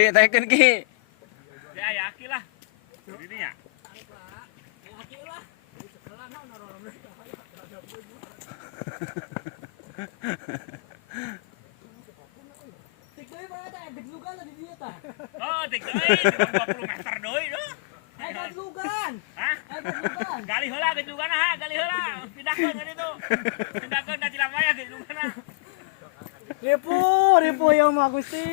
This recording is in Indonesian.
Ki teken ki. Ya yakin lah. Ini ya. Oh, tik deui 20 meter deui doh. Gadlugan. Hah? Gali heula gadlugan ha, gali heula. Pindahkeun ka ditu. Pindahkeun ka Cilamaya gadlugan. Ripu yang mah Gusti.